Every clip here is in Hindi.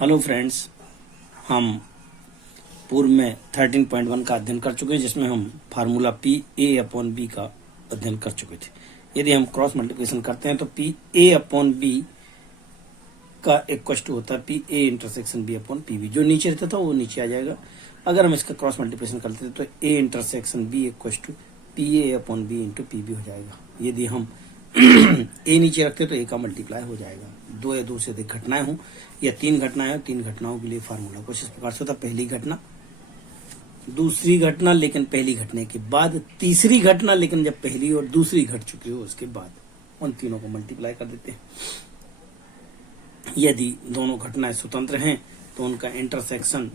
हेलो फ्रेंड्स, हम पूर्व में 13.1 का अध्ययन कर चुके हैं, जिसमें हम formula P A upon B का अध्ययन कर चुके थे। यदि हम क्रॉस मल्टीप्लिकेशन करते हैं तो पी ए अपॉन बी का इक्वल टू होता है P A intersection B upon P B. जो नीचे रहता था वो नीचे आ जाएगा। अगर हम इसका क्रॉस मल्टीप्लिकेशन करते हैं तो A intersection B equal to P A upon B into P B हो जाएगा। यदि हम ए नीचे रखते तो ए का मल्टीप्लाई हो जाएगा। दो या दो से अधिक घटनाएं हों या तीन घटनाएं हो, तीन घटनाओं के लिए फार्मूला कुछ इस प्रकार से होता है। पहली घटना, दूसरी घटना लेकिन पहली घटने के बाद, तीसरी घटना लेकिन जब पहली और दूसरी घट चुकी हो उसके बाद, उन तीनों को मल्टीप्लाई कर देते हैं। यदि दोनों घटनाएं स्वतंत्र हैं तो उनका इंटरसेक्शन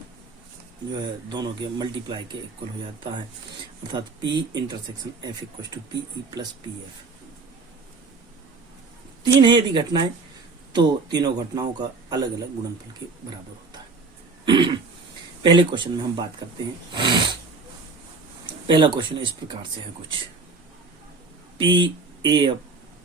जो है दोनों के मल्टीप्लाई के इक्वल हो जाता है, अर्थात P intersection F equal to P E plus P F. तीन है यदि घटनाएं तो तीनों घटनाओं का अलग अलग गुणनफल के बराबर होता है। पहले क्वेश्चन में हम बात करते हैं। पहला क्वेश्चन इस प्रकार से है कुछ, पी ए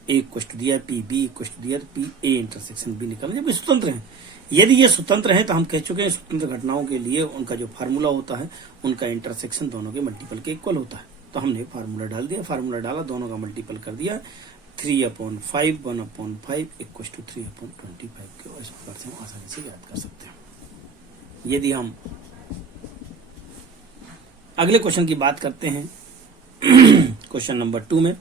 इक्वल दिया, पी बी इक्वल दिया, तो पी ए इंटरसेक्शन बी निकालना। जब ये स्वतंत्र हैं, यदि ये स्वतंत्र हैं तो हम कह चुके हैं स्वतंत्र घटनाओं के लिए उनका जो फार्मूला होता है उनका इंटरसेक्शन दोनों के मल्टीपल के इक्वल होता है। तो हमने फार्मूला डाल दिया, फार्मूला डाला, दोनों का मल्टीपल कर दिया। 3/5 1/5 इक्वल टू 3/25 के इस प्रकार से हम आसानी से याद कर सकते हैं। यदि हम अगले क्वेश्चन की बात करते हैं, क्वेश्चन नंबर 2 में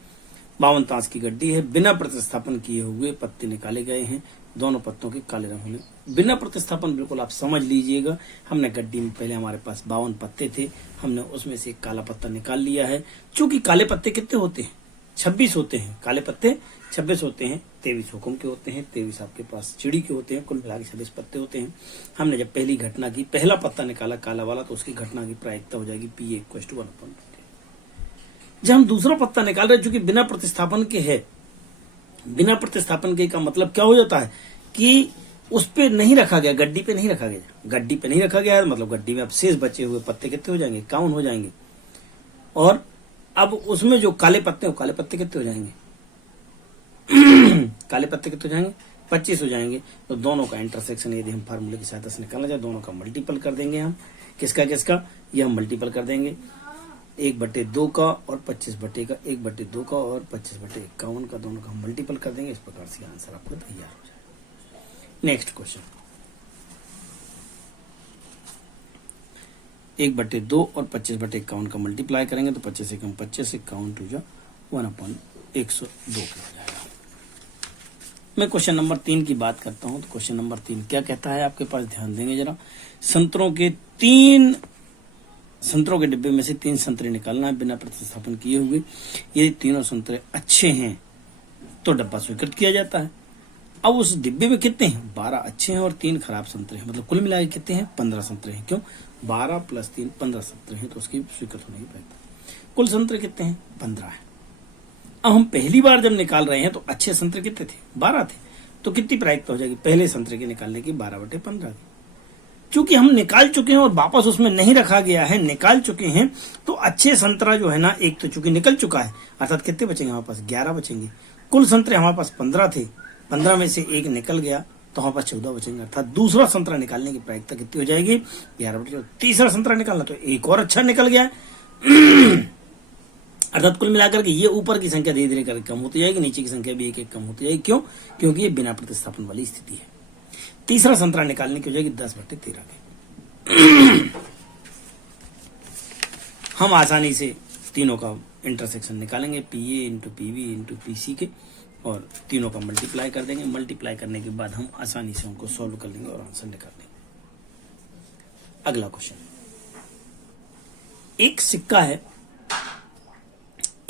52 ताश की गड्डी है, बिना प्रतिस्थापन किए हुए पत्ते निकाले गए हैं, दोनों पत्तों के काले रंग होने। बिना प्रतिस्थापन बिल्कुल आप समझ लीजिएगा। हमने गड्डी में पहले हमारे पास 52 पत्ते थे, हमने उसमें से एक काला पत्ता निकाल लिया है। चूंकि काले पत्ते कितने होते हैं, 26 होते हैं। काले पत्ते 26 होते हैं, 23 हुक्म के होते हैं, 23 आपके पास चिड़ी के होते हैं। कुल मिला के 26 पत्ते होते हैं। हमने जब पहली घटना की पहला पत्ता निकाला काला वाला, तो उसकी घटना की प्रायिकता हो जाएगी पी इक्वल टू 1/20। जब हम दूसरा पत्ता निकाल रहे हैं जो कि बिना प्रतिस्थापन के है, बिना प्रतिस्थापन के का मतलब क्या हो जाता है कि उस पे नहीं रखा गया, गड्डी पे नहीं रखा गया। गड्डी पे नहीं रखा गया है मतलब गड्डी में अब शेष बचे हुए पत्ते कितने हो जाएंगे, काउंट हो जाएंगे। और अब उसमें जो काले पत्ते हो, काले पत्ते कितने हो जाएंगे काले पत्ते कितने हो जाएंगे, 25 हो जाएंगे। तो दोनों का इंटरसेक्शन यदि हम फार्मूले की सहायता से निकालना चाहे, दोनों का मल्टीपल कर देंगे हम। किसका किसका, ये हम मल्टीपल कर देंगे 1/2 का और 25/1 का, 1/2 का और 25/51 का, दोनों का हम मल्टीपल कर देंगे। इस प्रकार से आंसर आपका तैयार हो जाएगा। नेक्स्ट क्वेश्चन, 1/2 और 25/51 का मल्टीप्लाई करेंगे तो 25 एकम 25, 51 टू जा 1/102 हो जाएगा। मैं क्वेश्चन नंबर 3 की बात करता हूं। तो क्वेश्चन नंबर 3 क्या कहता है आपके पास, ध्यान देंगे जरा। संतरों के डिब्बे में से 3 संतरे निकालना है बिना प्रतिस्थापन किए हुए। यदि तीनों संतरे अच्छे हैं तो डब्बा स्वीकृत किया जाता है। अब उस डिब्बे में कितने हैं, 12 अच्छे हैं और 3 खराब संतरे हैं, मतलब कुल मिलाकर कितने हैं, 15 संतरे हैं। क्यों, 12 + 3 15 संतरे हैं, तो उसकी स्वीकृत होने की प्रायिकता। कुल संतरे कितने हैं, 15 है। अब हम पहली बार जब निकाल रहे हैं तो अच्छे संतरे कितने थे, 12 थे। तो कितनी प्रायिकता हो जाएगी पहले संतरे के निकालने की, 12/15 की। चूंकि हम निकाल चुके हैं और वापस उसमें नहीं रखा गया है, निकाल चुके हैं, तो अच्छे संतरा जो है ना, एक तो चूंकि निकल चुका है, अर्थात कितने बचेंगे हमारे पास, 11 बचेंगे। कुल संतरे हमारे पास 15 थे, 15 में से एक निकल गया तो हमारे पास 14 बचेंगे। अर्थात दूसरा संतरा निकालने की प्रायिकता कितनी हो जाएगी, 11/14। तीसरा संतरा निकालना तो एक और अच्छा निकल गया है। अर्थात कुल मिलाकर के ये ऊपर की संख्या धीरे धीरे करके कम होती जाएगी, नीचे की संख्या भी एक एक कम होती जाएगी। क्यों, क्योंकि ये बिना प्रतिस्थापन वाली स्थिति है। तीसरा संतरा निकालने की हो जाएगी 10/13 के। हम आसानी से तीनों का इंटरसेक्शन निकालेंगे, P A into P B into P C के, और तीनों का मल्टीप्लाई कर देंगे। मल्टीप्लाई करने के बाद हम आसानी से उनको सॉल्व कर लेंगे और आंसर निकाल लेंगे। अगला क्वेश्चन, एक सिक्का है,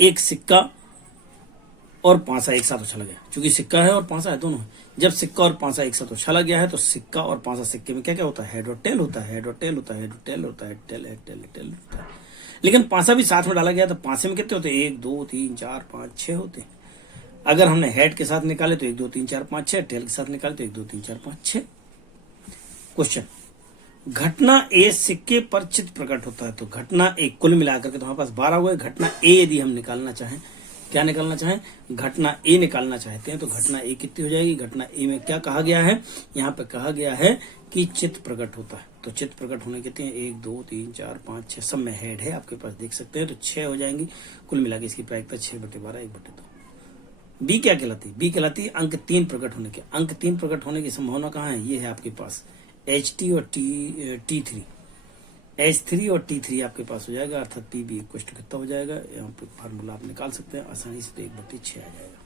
एक सिक्का और पांसा एक साथ उछला गया। चूंकि सिक्का है और पांसा है दोनों है। जब सिक्का और पांसा एक साथ उछला गया है तो सिक्का और पांसा, सिक्के में क्या क्या होता है, हेड और टेल होता है, हेड और टेल होता है, हेड और टेल होता है, टेल हेड टेल टेल होता है। लेकिन पांसा भी साथ में डाला गया तो पांसे में कितने होते हैं, 1 2 3 4 5 6 होते हैं। अगर हमने हेड के साथ निकाले तो 1 2 3 4 5 6, टेल के साथ निकाले तो 1 2 3 4 5 6। क्वेश्चन, घटना ए सिक्के पर चित्र प्रकट होता है। तो घटना ए कुल मिलाकर के तो हमारे पास 12 हुए। घटना ए यदि हम निकालना चाहें क्या निकालना चाहें, घटना ए निकालना चाहते हैं तो घटना ए कितनी हो जाएगी। घटना ए में क्या कहा गया है, यहाँ पे कहा गया है कि चित्त प्रकट होता है, तो चित्त प्रकट होने कितने हैं, 1 2 3 4 5 6, सब में हेड है आपके पास, देख सकते हैं, तो 6 हो जाएंगी। कुल मिला के इसकी प्रायिकता 6/12 1/2। बी क्या कहलाती है, बी कहलाती है अंक 3 प्रकट होने के। अंक 3 प्रकट होने की संभावना कहाँ है, ये है आपके पास HT और T3, H3 और T3 आपके पास हो जाएगा, अर्थात पी बी इक्वल टू कितना हो जाएगा, यहाँ पे फार्मूला आप निकाल सकते हैं आसानी से, तो 1/6 आ जाएगा।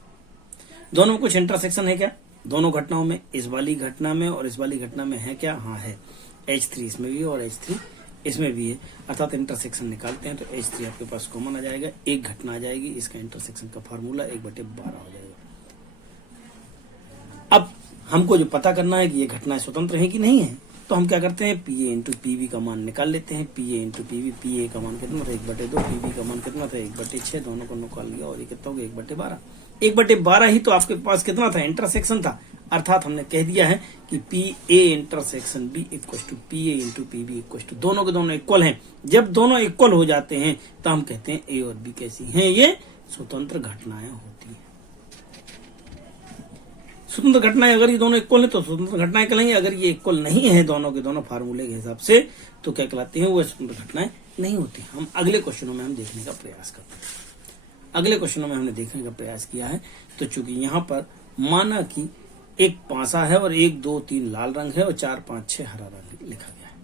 दोनों में कुछ इंटरसेक्शन है क्या, दोनों घटनाओं में, इस वाली घटना में और इस वाली घटना में है क्या, हाँ है, H3 इसमें भी है और H3 इसमें भी है, अर्थात इंटरसेक्शन निकालते हैं तो H3 आपके पास कॉमन आ जाएगा, एक घटना आ जाएगी, इसका इंटरसेक्शन का फार्मूला 1/12 हो जाएगा। अब हमको जो पता करना है कि ये घटनाएं स्वतंत्र है कि नहीं है, तो हम क्या करते हैं, P A into P B का मान निकाल लेते हैं। P A into P B, P A का मान कितना था 1/2, पी बी का मान कितना था 1/6, दोनों को निकाल लिया और ये कितना हो गया 1/12। 1/12 ही तो आपके पास कितना था, इंटरसेक्शन था, अर्थात हमने कह दिया है कि P A intersection B equal to P A into P B equal to, दोनों के दोनों इक्वल हैं। जब दोनों इक्वल हो जाते हैं तो हम कहते हैं ए और बी कैसी हैं, ये स्वतंत्र घटनाएं होती है। स्वतंत्र घटनाएं अगर ये दोनों इक्वल है तो स्वतंत्र घटनाएं कहलाएंगी, अगर ये इक्वल नहीं है दोनों के दोनों फार्मूले के हिसाब से तो क्या कहलाती हैं, वो स्वतंत्र घटनाएं नहीं होती। हम अगले क्वेश्चनों में हम देखने का प्रयास करते हैं। अगले क्वेश्चनों में हमने देखने का प्रयास किया है, तो चूंकि यहाँ पर माना कि एक पांसा है और 1 2 3 लाल रंग है और 4 5 6 हरा रंग लिखा गया है।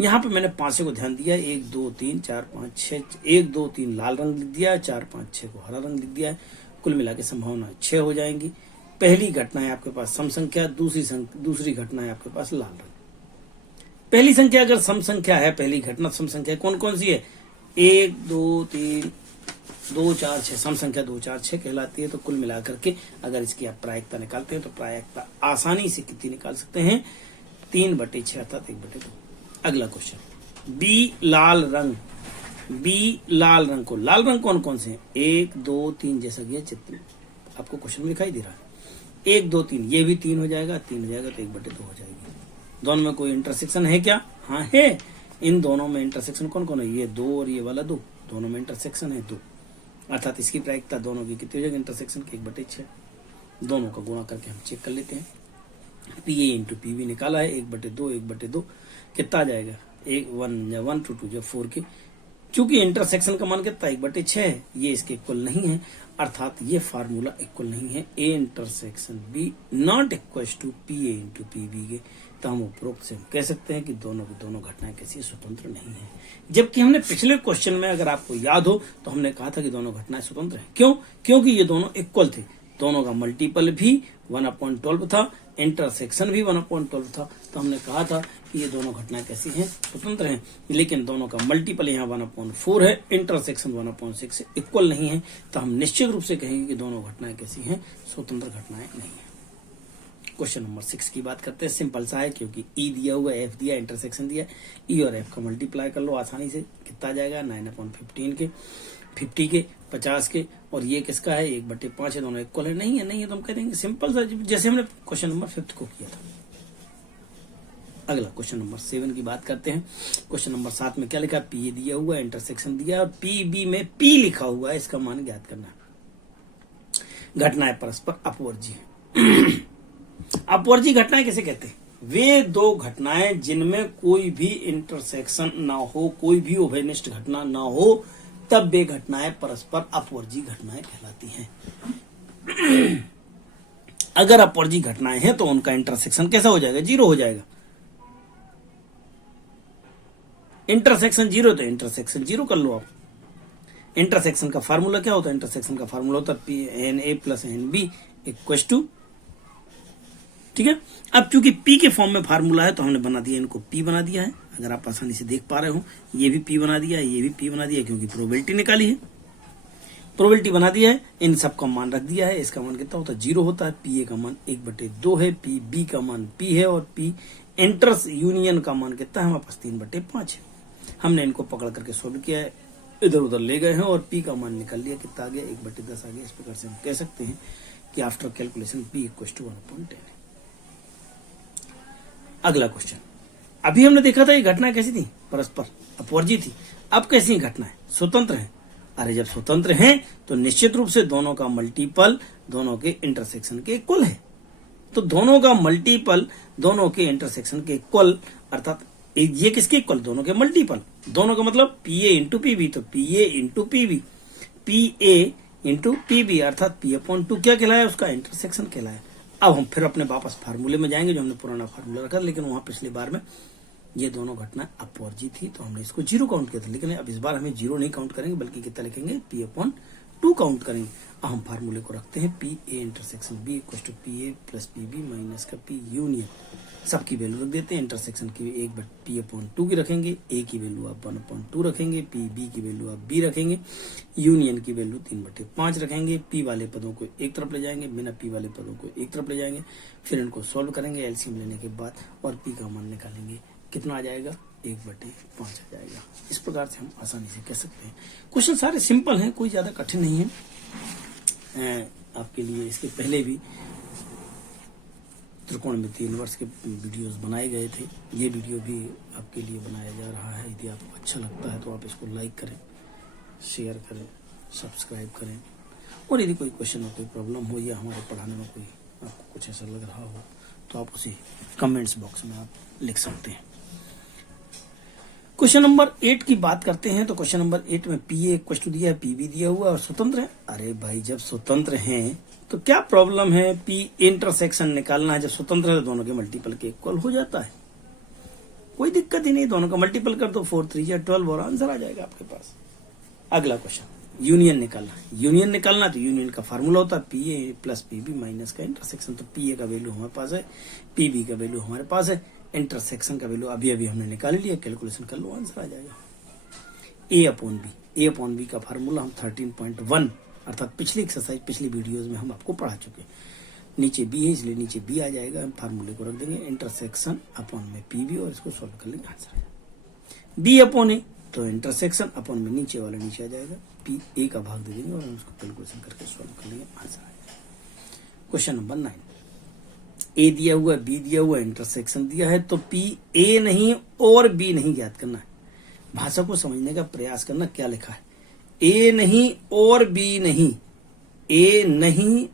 यहाँ पे मैंने पांसे को ध्यान दिया, 1 2 3 4 5 6, 1 2 3 लाल रंग लिख दिया है, 4 5 6 को हरा रंग लिख दिया है, कुल मिला के संभावना 6 हो जाएंगी। पहली घटना है आपके पास सम संख्या, दूसरी घटना है आपके पास लाल रंग। पहली संख्या अगर सम संख्या है, पहली घटना सम संख्या कौन कौन सी है, 1 2 3 2 4 6, सम संख्या 2 4 6 कहलाती है। तो कुल मिलाकर के अगर इसकी आप प्रायिकता निकालते हैं तो प्रायिकता आसानी से कितनी निकाल सकते हैं, 3/6 अर्थात 1/2। अगला क्वेश्चन, बी लाल रंग, बी लाल रंग को, लाल रंग कौन कौन से हैं, 1 2 3, जैसा कि चित्र आपको क्वेश्चन में दिखाई दे रहा है, 1 2 3, ये भी 3 हो जाएगा, 3 हो जाएगा तो 1/2 हो जाएगी। दोनों में कोई इंटरसेक्शन है क्या, हाँ है, इन दोनों में इंटरसेक्शन कौन कौन है, ये 2 और ये वाला 2, दोनों में इंटरसेक्शन है 2, अर्थात इसकी प्रायिकता दोनों की कितनी हो जाएगी, इंटरसेक्शन की 1/6। दोनों का गुणा करके हम चेक कर लेते हैं, P A into P B निकाला है, 1/2 1/2 कितना आ जाएगा, 1 2 2 4 के, चूंकि इंटरसेक्शन का मान कितना 1/6 है, ये इसके इक्वल नहीं है, अर्थात ये फार्मूला इक्वल नहीं है, A intersection B not equal to P A into P B के, तो हम उपरोक्त से हम कह सकते हैं कि दोनों की दोनों घटनाएं कैसी स्वतंत्र नहीं है। जबकि हमने पिछले क्वेश्चन में अगर आपको याद हो तो हमने कहा था कि दोनों घटनाएं स्वतंत्र हैं, क्यों, क्योंकि ये दोनों इक्वल थे, दोनों का मल्टीपल भी 1/12 था, इंटरसेक्शन भी 1/12 था, तो हमने कहा था कि ये दोनों घटनाएं कैसी हैं, स्वतंत्र हैं। लेकिन दोनों का मल्टीपल यहाँ 1/4 है, इंटरसेक्शन 1/6 से इक्वल नहीं है, तो हम निश्चित रूप से कहेंगे कि दोनों घटनाएं कैसी हैं, स्वतंत्र घटनाएं नहीं है। क्वेश्चन नंबर 6 की बात करते हैं, सिंपल सा है, क्योंकि ई दिया हुआ है, एफ दिया, इंटरसेक्शन दिया, ई और एफ का मल्टीप्लाई कर लो आसानी से, कितना आ जाएगा 9/15 के, 50 के, 50 के, और ये किसका है 1/5 है, दोनों इक्वल है, नहीं है तो हम कह देंगे सिंपल सा, जैसे हमने क्वेश्चन नंबर 5 को किया था। अगला क्वेश्चन नंबर 7 की बात करते हैं। क्वेश्चन नंबर 7 में क्या लिखा, पी ए दिया हुआ है, इंटरसेक्शन दिया और पी बी में पी लिखा हुआ है, इसका मान ज्ञात करना है। घटनाएं परस्पर अपवर्जी है। अपवर्जी घटनाएं किसे कहते हैं, वे दो घटनाएं जिनमें कोई भी इंटरसेक्शन ना हो, कोई भी उभयनिष्ठ घटना ना हो, तब वे घटनाएं परस्पर अपवर्जी घटनाएं कहलाती हैं। अगर अपवर्जी घटनाएं हैं तो उनका इंटरसेक्शन कैसा हो जाएगा, 0 हो जाएगा। इंटरसेक्शन 0 तो इंटरसेक्शन 0 कर लो आप। इंटरसेक्शन का फार्मूला क्या होता है, इंटरसेक्शन का फार्मूला होता है P N A plus N B equal to, ठीक है। अब चूंकि पी के फॉर्म में फार्मूला है तो हमने बना दिया, इनको पी बना दिया है, अगर आप आसानी से देख पा रहे हो, ये भी पी बना दिया है, ये भी पी बना दिया है, क्योंकि प्रोबेबिलिटी निकाली है, प्रोबेबिलिटी बना दिया है, इन सब का मान रख दिया है। इसका मान कितना होता है, 0 होता है। पी ए का मान 1/2 है, पी बी का मान पी है, और पी इंटर्स यूनियन का मान कितना है हमारे पास 3/5 है। हमने इनको पकड़ करके सोल्व किया है, इधर उधर ले गए हैं और पी का मान निकल लिया, कितना आ गया 1/10 आ गया। इस प्रकार से हम कह सकते हैं कि after calculation P equal to 1/10 है। अगला क्वेश्चन, अभी हमने देखा था ये घटना कैसी थी, परस्पर अपवर्जी थी। अब कैसी घटना है, स्वतंत्र है, अरे जब स्वतंत्र हैं तो निश्चित रूप से दोनों का मल्टीपल दोनों के इंटरसेक्शन के इक्वल है। तो दोनों का मल्टीपल दोनों के इंटरसेक्शन के इक्वल, अर्थात ये किसके इक्वल? दोनों के मल्टीपल। दोनों का मतलब P A into P B, तो P A into P B, P A into P B अर्थात पी अपॉन टू क्या कहलाया? उसका इंटरसेक्शन कहलाया। अब हम फिर अपने वापस फार्मूले में जाएंगे जो हमने पुराना फार्मूला रखा, लेकिन वहां पिछली बार में ये दोनों घटना अप और जी थी तो हमने इसको जीरो काउंट किया था, लेकिन अब इस बार हमें जीरो नहीं काउंट करेंगे बल्कि कितना लिखेंगे? पी अपॉन टू काउंट करेंगे। अब हम फार्मूले को रखते हैं P A intersection B equal to P A plus P B minus का पी यूनियन, सबकी वैल्यू रख देते हैं। इंटरसेक्शन की एक बट पी अपॉन टू की रखेंगे, ए की वैल्यू आप 1/2 रखेंगे, पी बी की वैल्यू आप बी रखेंगे, यूनियन की वैल्यू 3/5 रखेंगे। पी वाले पदों को एक तरफ ले जाएंगे, बिना पी वाले पदों को एक तरफ ले जाएंगे, फिर इनको सॉल्व करेंगे एलसीएम लेने के बाद और पी का मान निकालेंगे। कितना आ जाएगा? 1/5 आ जाएगा। इस प्रकार से हम आसानी से कह सकते हैं। क्वेश्चन सारे सिंपल हैं, कोई ज्यादा कठिन नहीं है। आपके लिए इसके पहले भी त्रिकोणमिति इनवर्स के वीडियोस बनाए गए थे, ये वीडियो भी आपके लिए बनाया जा रहा है। यदि आपको अच्छा लगता है तो आप इसको लाइक करें, शेयर करें, सब्सक्राइब करें, और यदि कोई क्वेश्चन में कोई प्रॉब्लम हो या हमारे पढ़ाने में कोई आपको कुछ ऐसा लग रहा हो तो आप उसे कमेंट्स बॉक्स में आप लिख सकते हैं। क्वेश्चन नंबर 8 की बात करते हैं। तो क्वेश्चन नंबर 8 में पी ए इक्वल टू दिया है, पी बी दिया हुआ और स्वतंत्र है। अरे भाई जब स्वतंत्र हैं तो क्या प्रॉब्लम है? पी इंटरसेक्शन निकालना है। जब स्वतंत्र है तो दोनों के मल्टीपल के इक्वल हो जाता है, कोई दिक्कत ही नहीं। दोनों का मल्टीपल कर दो, 4 3 या 12 और आंसर आ जाएगा आपके पास। अगला क्वेश्चन यूनियन निकालना है। यूनियन निकालना तो यूनियन का फार्मूला होता है P A plus P B minus का इंटरसेक्शन। तो पी ए का वैल्यू हमारे पास है, पी बी का वैल्यू हमारे पास है, इंटरसेक्शन का वैल्यू अभी अभी हमने निकाल लिया, कैलकुलेशन कर लो आंसर आ जाएगा। ए अपॉन बी, ए अपॉन बी का फार्मूला हम 13.1 अर्थात पिछली एक्सरसाइज पिछली वीडियोस में हम आपको पढ़ा चुके हैं। नीचे बी है इसलिए नीचे बी आ जाएगा, हम फार्मूले को रख देंगे इंटरसेक्शन अपॉन में पी बी और इसको सॉल्व कर लेंगे, आंसर आ जाएगा। बी अपॉन ए तो इंटरसेक्शन अपॉन में नीचे वाला नीचे आ जाएगा, पी ए का भाग दे देंगे और हम उसको कैलकुलेशन करके सॉल्व कर लेंगे, आंसर आ जाएगा। क्वेश्चन नंबर 9, ए दिया हुआ है, बी दिया हुआ है, इंटरसेक्शन दिया है, तो पी ए नहीं और बी नहीं ज्ञात करना है। भाषा को समझने का प्रयास करना, क्या लिखा है? ए नहीं और बी नहीं, ए नहीं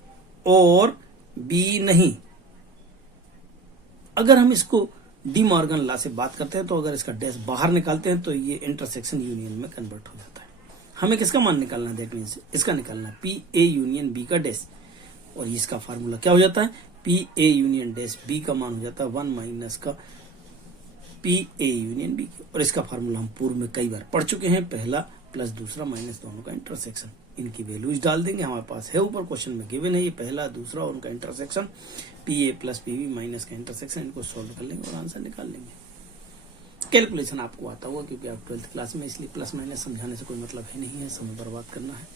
और बी नहीं। अगर हम इसको डी मॉर्गन लॉ से बात करते हैं तो अगर इसका डैश बाहर निकालते हैं तो ये इंटरसेक्शन यूनियन में कन्वर्ट हो जाता है। हमें किसका मान निकालना है? दैट मीन्स इसका निकालना है पी ए यूनियन बी का डैश, और इसका फार्मूला क्या हो जाता है? P A union dash B का मान हो जाता है 1 माइनस का पी ए यूनियन बी, और इसका फार्मूला हम पूर्व में कई बार पढ़ चुके हैं, पहला प्लस दूसरा माइनस दोनों का इंटरसेक्शन। इनकी वैल्यूज डाल देंगे, हमारे पास है ऊपर क्वेश्चन में गिवन है ये पहला दूसरा और उनका intersection, P A plus P B minus का इंटरसेक्शन। इनको सॉल्व कर लेंगे और आंसर निकाल लेंगे। कैलकुलेशन आपको आता होगा क्योंकि आप 12th क्लास में, इसलिए प्लस माइनस समझाने से कोई मतलब है नहीं है, समय बर्बाद करना है।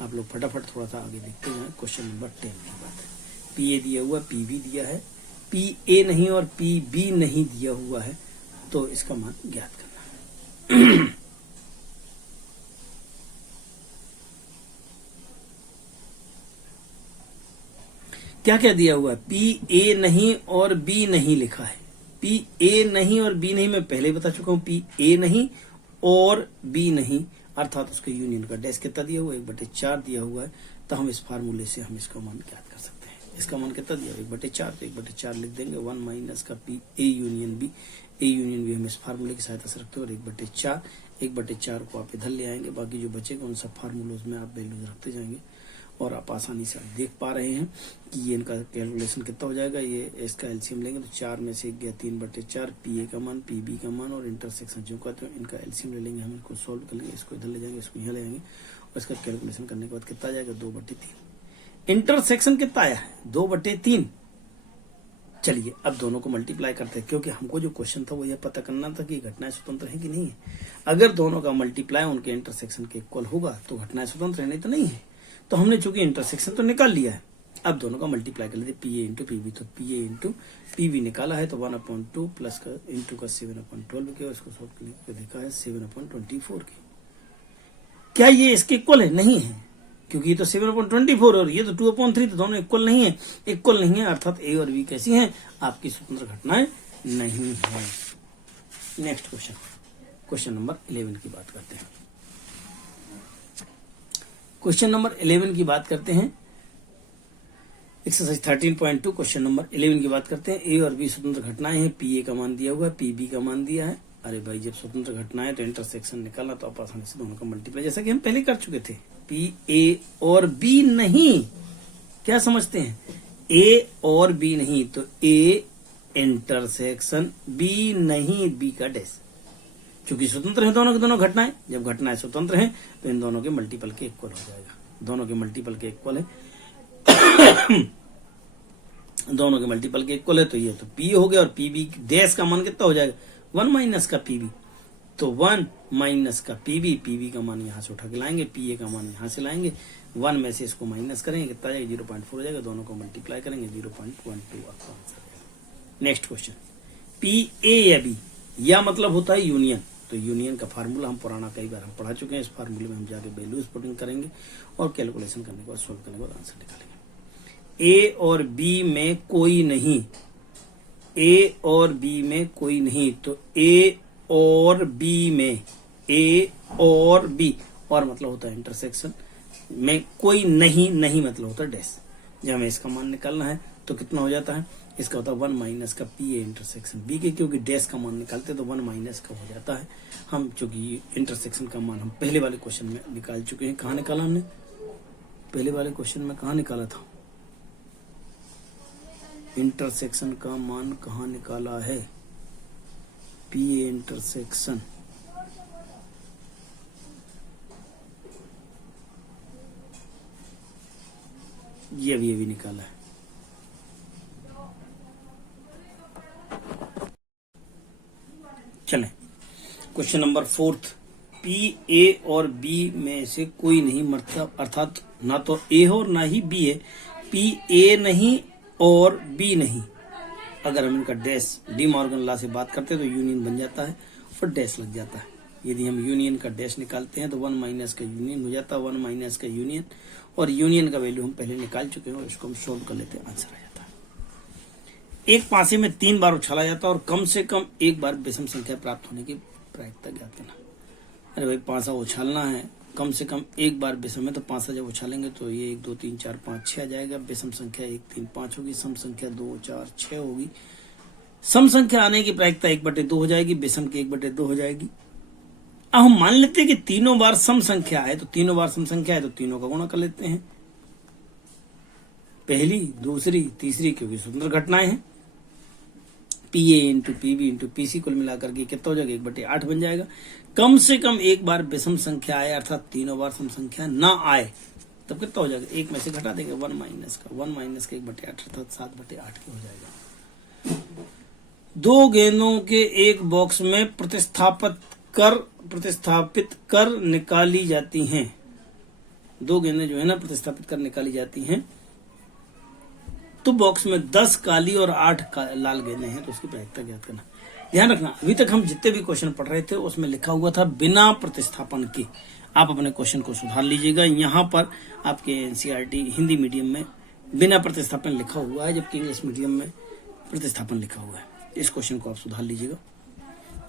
आप लोग फटाफट थोड़ा सा आगे देखते हैं। क्वेश्चन नंबर 10 की बात है। पी ए दिया हुआ, पी बी दिया है, पी ए नहीं और पी बी नहीं दिया हुआ है, तो इसका मान ज्ञात करना है। क्या क्या दिया हुआ है? पी ए नहीं और बी नहीं लिखा है। पी ए नहीं और बी नहीं मैं पहले ही बता चुका हूं, पी ए नहीं और बी नहीं अर्थात उसके यूनियन का डैश कितना दिया हुआ है? 1/4 दिया हुआ है। तो हम इस फार्मूले से हम इसका मान ज्ञात कर सकते हैं। इसका मान कितना दिया? 1/4, तो 1/4 लिख देंगे 1 माइनस का P A union B, A union B हम इस फार्मूले की सहायता से रखते हैं और 1/4 को आप इधर ले आएंगे, बाकी जो बचेगा उन सब फार्मूलोज में आप वैल्यूज रखते जाएंगे और आप आसानी से देख पा रहे हैं कि ये इनका कैलकुलेशन कितना हो जाएगा। ये इसका एलसीएम लेंगे तो 4 में से 1 गया 3/4, पी ए का मान, पी बी का मान और इंटरसेक्शन जो का, तो इनका एलसीएम ले लेंगे, हम इनको सॉल्व कर लेंगे, इसको इधर ले जाएंगे, इसको यहाँ ले जाएंगे और इसका कैलकुलेशन करने के बाद कितना आ जाएगा? 2/3। इंटरसेक्शन कितना आया है? 2/3। चलिए अब दोनों को मल्टीप्लाई करते हैं, क्योंकि हमको जो क्वेश्चन था वो यह पता करना था कि घटनाएं स्वतंत्र है कि नहीं है। अगर दोनों का मल्टीप्लाई उनके इंटरसेक्शन के इक्वल होगा तो घटनाएं स्वतंत्र है, नहीं तो नहीं है। तो हमने चूंकि इंटरसेक्शन तो निकाल लिया है, अब दोनों का मल्टीप्लाई कर लेते, P A into P B. तो P A into P B निकाला है तो 1/2 प्लस का इंटू का 7/12 के, उसको सॉल्व करके देखा है 7/24 के। क्या ये इसके इक्वल है? नहीं है, क्योंकि ये तो 7/24 और ये तो 2/3, तो दोनों इक्वल नहीं है। इक्वल नहीं है अर्थात ए और बी कैसी हैं? आपकी स्वतंत्र घटनाएं नहीं है। नेक्स्ट क्वेश्चन, क्वेश्चन नंबर 11 की बात करते हैं। क्वेश्चन नंबर 11 की बात करते हैं। एक्सरसाइज 13.2 क्वेश्चन नंबर 11 की बात करते हैं। ए और बी स्वतंत्र घटनाएं हैं। पी ए का मान दिया हुआ है, पी बी का मान दिया है। अरे भाई जब स्वतंत्र घटनाएं है तो इंटरसेक्शन निकालना, तो आप आसानी से दोनों का मल्टीप्लाई, जैसा कि हम पहले कर चुके थे। पी ए और बी नहीं, क्या समझते हैं? ए और बी नहीं, तो ए इंटरसेक्शन बी नहीं, बी का डैश। क्योंकि स्वतंत्र है दोनों के दोनों घटनाएं, जब घटनाएं स्वतंत्र हैं तो इन दोनों के मल्टीपल के इक्वल हो जाएगा। दोनों के मल्टीपल के इक्वल है दोनों के मल्टीपल के इक्वल है, तो ये तो पी हो गया। और पीबी डैश का मान कितना हो जाएगा? 1 माइनस का पीबी, तो 1 माइनस का पीबी, पीबी का मान यहां से उठा के लाएंगे, पीए का मान यहां से लाएंगे, 1 में से इसको माइनस करेंगे, कितना जाएगा? 0.4 हो जाएगा। दोनों को मल्टीप्लाई करेंगे, 0.12 आपका answer. Next question, P A या बी, या मतलब होता है यूनियन। तो यूनियन का फार्मूला हम पुराना कई बार हम पढ़ा चुके हैं। इस फार्मूले में हम जाके वैल्यूज पुटिंग करेंगे और कैलकुलेशन करने के बाद, सोल्व करने के बाद आंसर निकालेंगे। ए और बी में कोई नहीं, ए और बी में कोई नहीं, तो ए और बी में, ए और बी, और मतलब होता है इंटरसेक्शन में कोई नहीं, नहीं मतलब होता है डैश। जब हमें इसका मान निकालना है तो कितना हो जाता है? इसका होता है 1 माइनस का पी ए इंटरसेक्शन बी के, क्योंकि डैश का मान निकालते तो 1 माइनस का हो जाता है। हम चूंकि इंटरसेक्शन का मान हम पहले वाले क्वेश्चन में निकाल चुके हैं। कहाँ निकाला हमने? पहले वाले क्वेश्चन में कहाँ निकाला था? इंटरसेक्शन का मान कहाँ निकाला है? पी ए इंटरसेक्शन, ये भी निकाला है। चलें क्वेश्चन नंबर 4, पी ए और बी में से कोई नहीं, मतलब अर्थात ना तो ए हो और ना ही बी है। पी ए नहीं और बी नहीं, अगर हम इनका डैश डी मॉर्गन लॉ से बात करते हैं तो यूनियन बन जाता है और डैश लग जाता है। यदि हम यूनियन का डैश निकालते हैं तो 1 माइनस का यूनियन हो जाता है, 1 माइनस का यूनियन, और यूनियन का वैल्यू हम पहले निकाल चुके हैं और इसको हम सोल्व कर लेते हैं, आंसर आ जाता है। एक पासे में 3 बार उछाला जाता है और कम से कम एक बार विषम संख्या प्राप्त होने की प्रायिकता ज्ञात करना। अरे भाई पासा उछालना है, कम से कम एक बार विषम है, तो पासा जब उछालेंगे तो ये 1 2 3 4 5 6 आ जाएगा। विषम संख्या 1 3 5 होगी, सम संख्या 2 4 6 होगी। सम संख्या आने की प्रायिकता 1/2 हो जाएगी, विषम की 1/2 हो जाएगी। अब हम मान लेते हैं कि तीनों बार सम संख्या है, तो तीनों बार सम संख्या है तो तीनों का गुणा कर लेते हैं, पहली दूसरी तीसरी, क्योंकि स्वतंत्र घटनाएं हैं। P A into P B into P C कुल मिलाकर के कितना हो जाएगा? 1/8 बन जाएगा। कम से कम एक बार विषम संख्या आए, अर्थात तीनों बार सम संख्या ना आए, तब कितना हो जाएगा? एक में से घटा देंगे 1 माइनस का 1/8 अर्थात 7/8 के हो जाएगा। 2 गेंदों के एक बॉक्स में प्रतिस्थापित कर निकाली जाती हैं। 2 गेंदें जो है ना प्रतिस्थापित कर निकाली जाती हैं, तो बॉक्स में 10 काली और 8 लाल गेंदें हैं, तो उसकी प्रायिकता ज्ञात करना। ध्यान रखना, अभी तक हम जितने भी क्वेश्चन पढ़ रहे थे उसमें लिखा हुआ था बिना प्रतिस्थापन के। आप अपने क्वेश्चन को सुधार लीजिएगा। यहाँ पर आपके एनसीईआरटी हिंदी मीडियम में बिना प्रतिस्थापन लिखा हुआ है, जबकि इंग्लिश मीडियम में प्रतिस्थापन लिखा हुआ है। इस क्वेश्चन को आप सुधार लीजिएगा।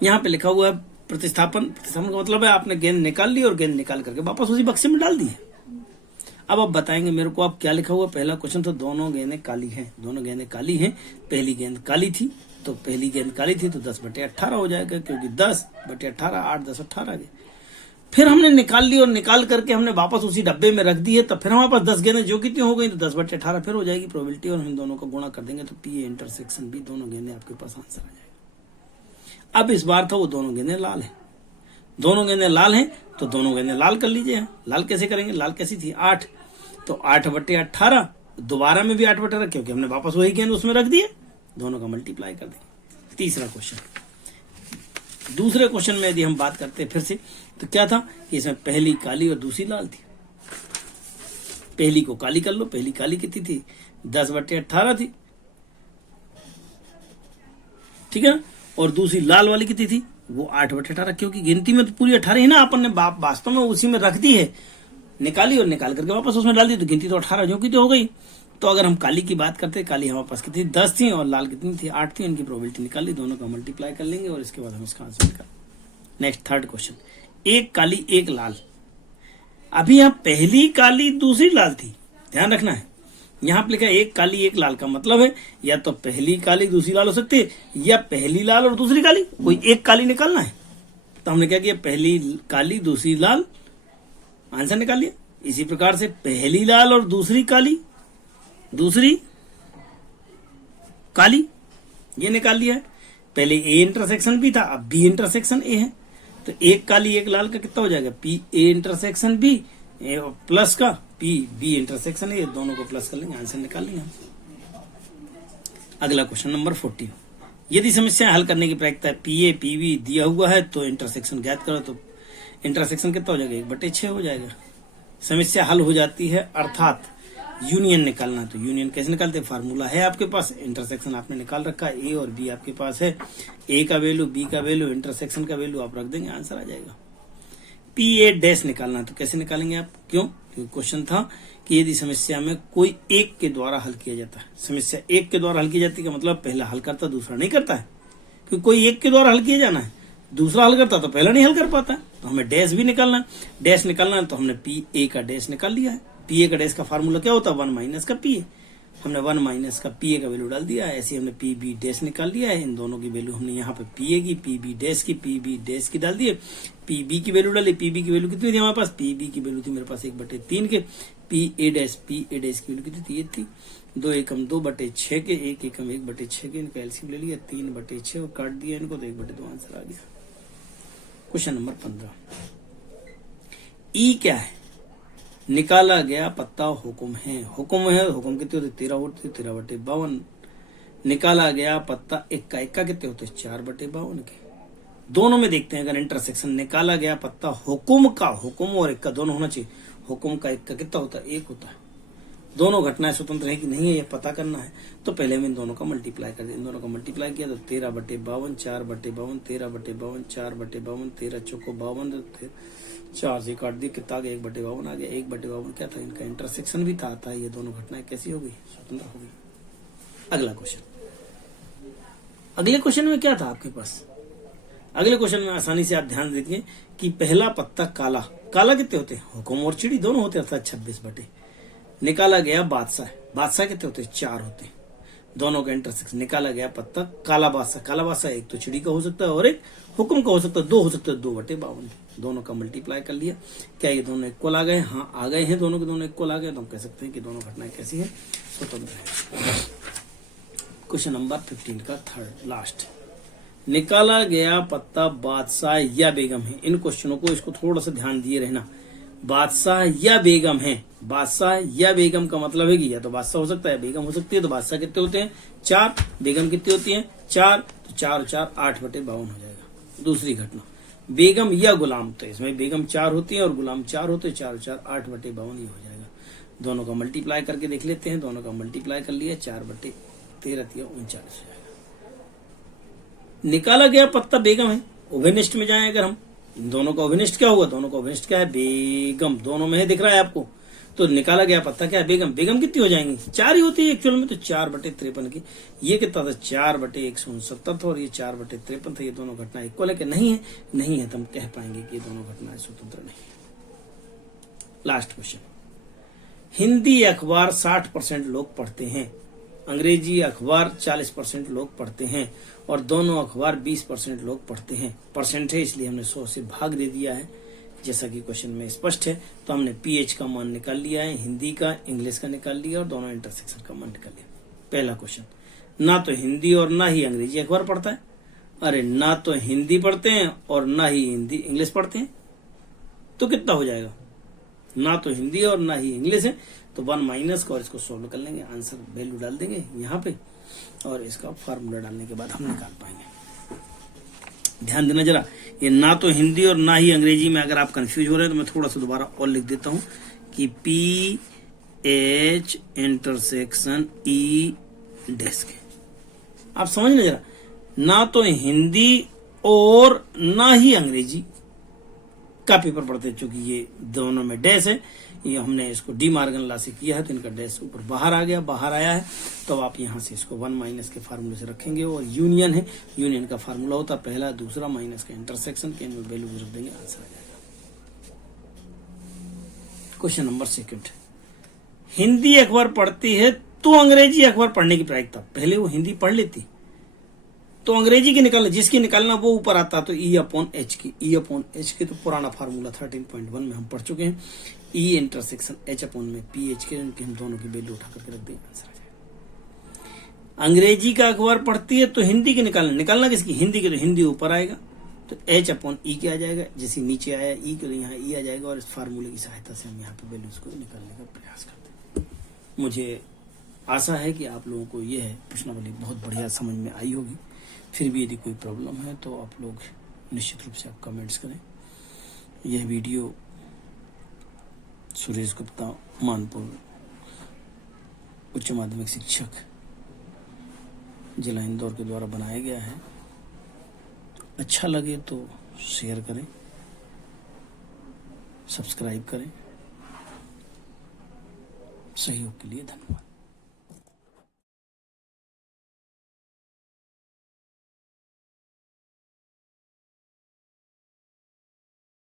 यहाँ पे लिखा हुआ है प्रतिस्थापन का मतलब है आपने गेंद निकाल ली और गेंद निकाल करके वापस उसी बक्से में डाल दी है। अब आप बताएंगे मेरे को आप क्या लिखा हुआ? पहला क्वेश्चन तो दोनों गेंदें काली हैं, दोनों गेंदें काली हैं। पहली गेंद काली थी तो पहली गेंद काली थी तो 10/18 हो जाएगा, क्योंकि 10/18 8 10 18 गए। फिर हमने निकाल ली और निकाल करके हमने वापस उसी डब्बे में रख दी है, तब फिर हमारे पास 10 गेंदें जो कितनी हो गई तो 10/18 फिर हो जाएगी प्रोबेबिलिटी, और हम दोनों को गुणा कर देंगे तो पी ए इंटरसेक्शन बी, दोनों गेंदें आपके पास आंसर आ जाएगा। अब इस बार था वो दोनों गेंदें लाल है, दोनों गेंदें लाल हैं तो दोनों गेंदें लाल कर लीजिए। लाल कैसे करेंगे? लाल कैसी थी? 8, तो 8/18, दोबारा में भी 8/18, क्योंकि हमने वापस वही गेंद उसमें रख दिए, दोनों का मल्टीप्लाई कर देंगे। तीसरा क्वेश्चन, दूसरे क्वेश्चन में यदि हम बात करते हैं फिर से, तो क्या था कि इसमें पहली काली और दूसरी लाल थी। पहली को काली कर लो, पहली काली कितनी थी? 10/18 थी, ठीक है, और दूसरी लाल वाली कितनी थी? वो 8/18, क्योंकि गिनती में तो पूरी 18 ही ना, अपन ने वास्तव में उसी में रख दी है, निकाली और निकाल करके वापस उसमें डाल दी, तो गिनती तो 18 जो की तो हो गई। तो अगर हम काली की बात करते, काली हमारे पास कितनी 10 थी और लाल कितनी थी 8 थी, इनकी प्रोबेबिलिटी निकाल ली, दोनों का मल्टीप्लाई कर लेंगे और इसके बाद हम इसका आंसर निकाल। नेक्स्ट थर्ड क्वेश्चन, एक काली एक लाल। अभी यहाँ पहली काली दूसरी लाल थी, ध्यान रखना है। यहाँ पे लिखा है एक काली एक लाल, का मतलब है या तो पहली काली दूसरी लाल हो सकती है, या पहली लाल और दूसरी काली, कोई एक काली निकालना है। तो हमने क्या किया, पहली काली दूसरी लाल, आंसर निकाल लिया। इसी प्रकार से पहली लाल और दूसरी काली, दूसरी काली, ये निकाल लिया है। पहले ए इंटरसेक्शन बी था, अब बी इंटरसेक्शन ए है, तो एक काली एक लाल का कितना हो जाएगा, P A intersection B plus का पी बी इंटरसेक्शन ए, दोनों को प्लस कर लेंगे, आंसर निकाल लेंगे। अगला क्वेश्चन नंबर 14, यदि समस्या हल करने की प्रायिकता पी ए पी बी दिया हुआ है तो इंटरसेक्शन ज्ञात करो, तो इंटरसेक्शन कितना हो जाएगा, 1/6 हो जाएगा। समस्या हल हो जाती है, अर्थात यूनियन निकालना, तो यूनियन कैसे निकालते हैं, फार्मूला है आपके पास, इंटरसेक्शन आपने निकाल रखा है, ए और बी आपके पास है, ए का वैल्यू बी का वैल्यू इंटरसेक्शन का वैल्यू आप रख देंगे, आंसर आ जाएगा। पी ए डैश निकालना, तो कैसे निकालेंगे आप, क्यों, क्योंकि क्वेश्चन था कि यदि समस्या में कोई एक के द्वारा हल किया जाता है, समस्या एक के द्वारा हल की जाती है का मतलब पहला हल करता दूसरा नहीं करता है, क्योंकि कोई एक के द्वारा हल किया जाना है, दूसरा हल करता तो पहला नहीं हल कर पाता है, तो हमें डैश भी निकालना है। डैश निकालना है तो हमने पी ए का डैश निकाल लिया है। पी ए का डैश का फार्मूला क्या होता है, 1 माइनस का पी ए, हमने 1 माइनस का पी ए का वैल्यू डाल दिया है। ऐसे हमने पी बी डैश निकाल लिया है, इन दोनों की वैल्यू हमने यहाँ पे पी ए की, पी बी डैश की, पी बी डैश की डाल दी है, पी बी की वैल्यू डाली। पी बी की वैल्यू कितनी थी हमारे पास, पी बी की वैल्यू थी मेरे पास 1/3 के, पी ए डैश की वैल्यू कितनी थी, ये थी 2 एकम 2/6 के, 1 एकम 1/6 के, इनका एलसीएम ले लिया 3/6 और काट दिया इनको, तो 1/2 आंसर आ गया। क्वेश्चन नंबर 15, ई क्या है, निकाला गया पत्ता हुक्म है, हुक्म है, हुक्म कितने होते 13 होते, 13/52। निकाला गया पत्ता इक्का, इक्का कितने होते 4/52 के। दोनों में देखते हैं अगर इंटरसेक्शन, निकाला गया पत्ता हुक्म का, हुक्म और इक्का दोनों होना चाहिए, हुक्म का इक्का कितना होता है 1 होता है। दोनों घटनाएं स्वतंत्र है कि नहीं है, यह पता करना है, तो पहले में इन दोनों का मल्टीप्लाई कर दिया, इन दोनों का मल्टीप्लाई किया तो 13/52, 4/52, 13/52, 4/52, 13 चौको 52, 4 से काट दिया, कितना आ गया 1/52 आ गया। 1/52 क्या था, इनका इंटरसेक्शन भी था, ये दोनों घटनाएं कैसी हो गई, स्वतंत्र हो गई। अगला क्वेश्चन, अगले क्वेश्चन में क्या था आपके पास, अगले क्वेश्चन में आसानी से आप ध्यान देखिए कि पहला पत्ता काला, काला कितने होते हैं, हुक्म और चिड़ी दोनों होते हैं, अर्थात 26 निकाला गया बादशाह, बादशाह कितने होते हैं 4 होते हैं, दोनों का इंटरसेक्शन। निकाला गया पत्ता काला बादशाह, काला बादशाह एक तो चिड़ी का हो सकता है और एक हुक्म का हो सकता है, 2 हो सकता है, 2/52, दोनों का मल्टीप्लाई कर लिया। क्या ये दोनों इक्वल आ गए, हाँ आ गए हैं, दोनों के दोनों इक्वल आ गए, तो हम कह सकते हैं कि दोनों घटनाएं कैसी है, स्वतंत्र है। क्वेश्चन नंबर 15 का थर्ड लास्ट, निकाला गया पत्ता बादशाह या बेगम है। इन क्वेश्चनों को इसको थोड़ा सा ध्यान दिए रहना, बादशाह या बेगम है, बादशाह या बेगम का मतलब है कि या तो बादशाह हो सकता है बेगम हो सकती है, तो बादशाह कितने होते हैं 4, बेगम कितनी होती है 4, तो 4 और 4 8/52 हो जाएगा। दूसरी घटना, बेगम या गुलाम, तो इसमें बेगम 4 होती है और गुलाम 4 होते हैं, 4 और 4 8/52 ही हो जाएगा। दोनों का मल्टीप्लाई करके देख लेते हैं, दोनों का मल्टीप्लाई कर लिया 4/13 39 हो जाएगा। निकाला गया पत्ता बेगम है, उभयनिष्ठ में जाए अगर हम, दोनों का अभिनिष्ठ क्या होगा, दोनों का अभिनिष्ठ क्या है बेगम, दोनों में है दिख रहा है आपको, तो निकाला गया पत्ता क्या है बेगम, बेगम कितनी हो जाएंगी 4 ही होती है एक्चुअल में, तो 4/53 की, ये कितना था 4/169 था और ये 4/53 था। ये दोनों घटना इक्वल है कि नहीं है, नहीं है, तो हम कह पाएंगे कि ये दोनों घटनाएं स्वतंत्र नहीं है। लास्ट क्वेश्चन, हिंदी अखबार 60% लोग पढ़ते हैं, अंग्रेजी अखबार 40% लोग पढ़ते हैं और दोनों अखबार 20% लोग पढ़ते हैं। परसेंट है इसलिए हमने 100 से भाग दे दिया है, जैसा कि क्वेश्चन में स्पष्ट है। तो हमने पीएच का मान निकाल लिया है, हिंदी का इंग्लिश का निकाल लिया और दोनों इंटरसेक्शन का मान निकाल लिया। पहला क्वेश्चन, ना तो हिंदी और ना ही अंग्रेजी अखबार पढ़ता है, अरे ना तो हिंदी पढ़ते हैं और ना ही हिंदी इंग्लिश पढ़ते हैं, तो कितना हो जाएगा, ना तो हिंदी और ना ही इंग्लिश है, तो 1 माइनस का और इसको सोल्व कर लेंगे, आंसर वैल्यू डाल देंगे यहाँ पे और इसका फार्मूला डालने के बाद हम निकाल पाएंगे। ध्यान देना जरा, ये ना तो हिंदी और ना ही अंग्रेजी में अगर आप कंफ्यूज हो रहे हैं तो मैं थोड़ा सा दोबारा और लिख देता हूं कि P H intersection E desk, आप समझ लें जरा, ना तो हिंदी और ना ही अंग्रेजी का पेपर पढ़ते हैं, चूंकि ये दोनों में डैश है, ये हमने इसको डी मार्गन लॉ से किया है तो इनका डैश ऊपर बाहर आ गया, बाहर आया है, तो आप यहां से इसको 1 माइनस के फार्मूले से रखेंगे और यूनियन है, यूनियन का फार्मूला होता है पहला दूसरा माइनस का इंटरसेक्शन के, इनमें वैल्यू रख देंगे, आंसर आ जाएगा। क्वेश्चन नंबर 2, हिंदी अखबार पढ़ती है तो अंग्रेजी अखबार पढ़ने की प्रायिकता। पहले वो हिंदी पढ़ लेती तो अंग्रेजी की निकालना, जिसकी निकालना वो ऊपर आता तो E/H की। E/H की तो पुराना फार्मूला 13.1 में हम पढ़ चुके हैं। E इंटरसेक्शन H में PH के, हम दोनों की वैल्यू उठा करके रख देंगे, आंसर आ जाएगा। अंग्रेजी का अखबार पढ़ती है तो हिंदी की निकालना किसकी, हिंदी की, तो हिंदी ऊपर आएगा तो H/E के आ जाएगा, जैसे नीचे आया E के लिए यहाँ E आ जाएगा, और इस फार्मूले की सहायता से हम यहाँ पे वैल्यूज को निकालने का प्रयास करते हैं। मुझे आशा है कि आप लोगों को यह प्रश्नावली बहुत बढ़िया समझ में आई होगी। फिर भी यदि कोई प्रॉब्लम है तो आप लोग निश्चित रूप से आप कमेंट्स करें। यह वीडियो सुरेश गुप्ता, मानपुर उच्च माध्यमिक शिक्षक, जिला इंदौर के द्वारा बनाया गया है। अच्छा लगे तो शेयर करें, सब्सक्राइब करें। सहयोग के लिए धन्यवाद।